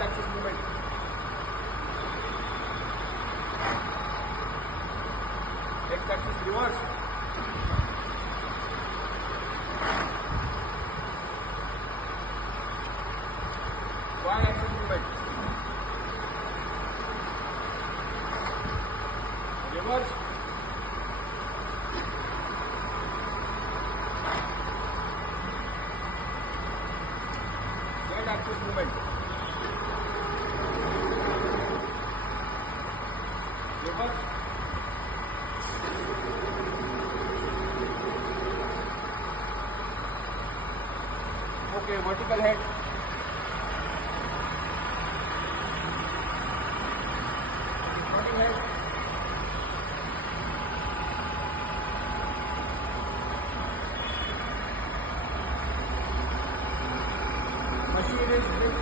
axis movement. X axis reverse. Y axis movement. Reverse. Z axis movement. Reverse. Okay, vertical head. Running head. Machine is